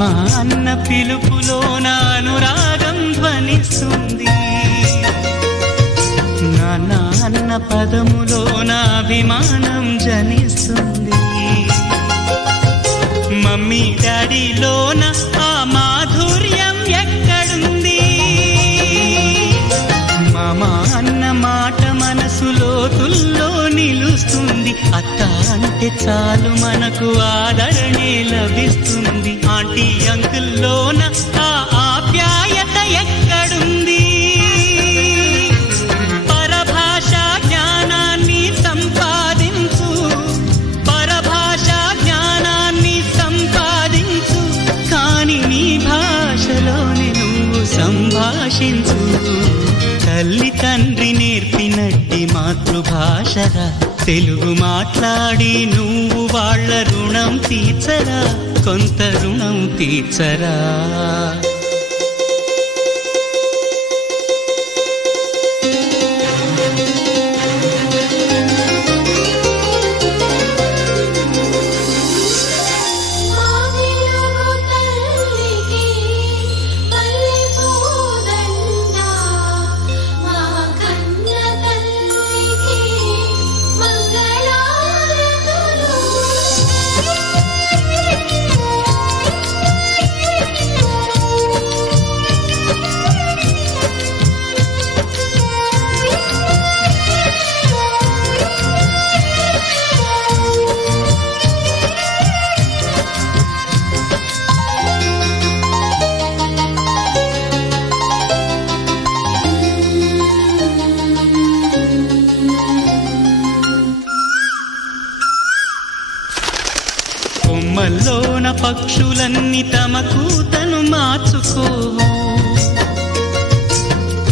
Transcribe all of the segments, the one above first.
మా అన్న పిలుపులో నా అనురాగం ధ్వనిస్తుంది. నాన్న అన్న పదములో నా అభిమానం జనిస్తుంది. మమ్మీ డాడీలోన నా మనసులో నిలుస్తుంది. అత్త అంటే చాలు మనకు ఆదరణే లభిస్తుంది. ఆంటీ అంకుల్లోన ఆ ఆప్యాయత నేర్పినట్టి మాతృభాషరా తెలుగు మాట్లాడి నువ్వు వాళ్ళ రుణం తీర్చరా కొంత రుణం తీర్చరా. పక్షులన్నీ తమ కూతను మార్చుకోవు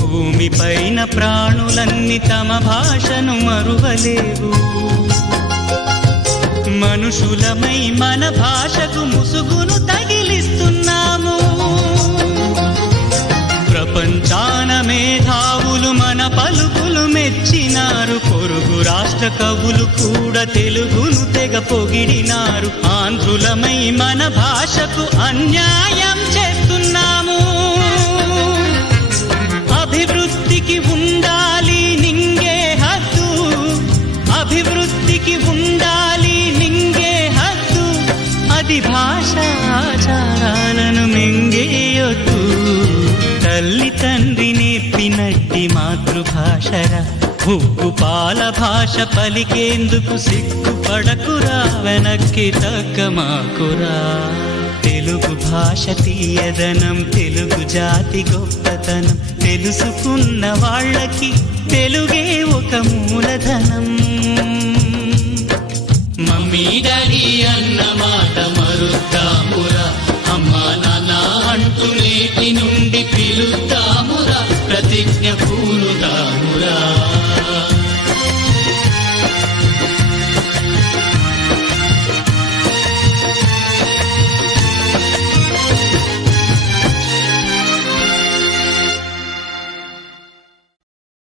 భూమిపైన ప్రాణులన్నీ తమ భాషను మరువలేవు. మనుషులమై మన భాషకు ముసుగును తగిలిస్తున్నాము. ప్రపంచాన మేధావులు మన పలుకులు మెచ్చినారు. పొరుగు రాష్ట్ర కవులు కూడా తెలుగును తెగ పొగిడినారు. ఆంధ్రులమై మన భాషకు అన్యాయం చేస్తున్నాము. అభివృద్ధికి ఉండాలి నింగే హద్దు. అభివృద్ధికి ఉండాలి నింగే హద్దు. అది భాష ఆచారాలను మింగేయొద్దు తల్లి తండ్రి నేర్పినట్టి మాతృభాషరా. ఉప్పు పాల భాష పలికేందుకు సిగ్గుపడకురా వెనక్కి తగ్గమాకురా. తెలుగు భాష తీయదనం తెలుగు జాతి గొప్పతనం. తెలుసుకున్న వాళ్ళకి తెలుగే ఒక మూల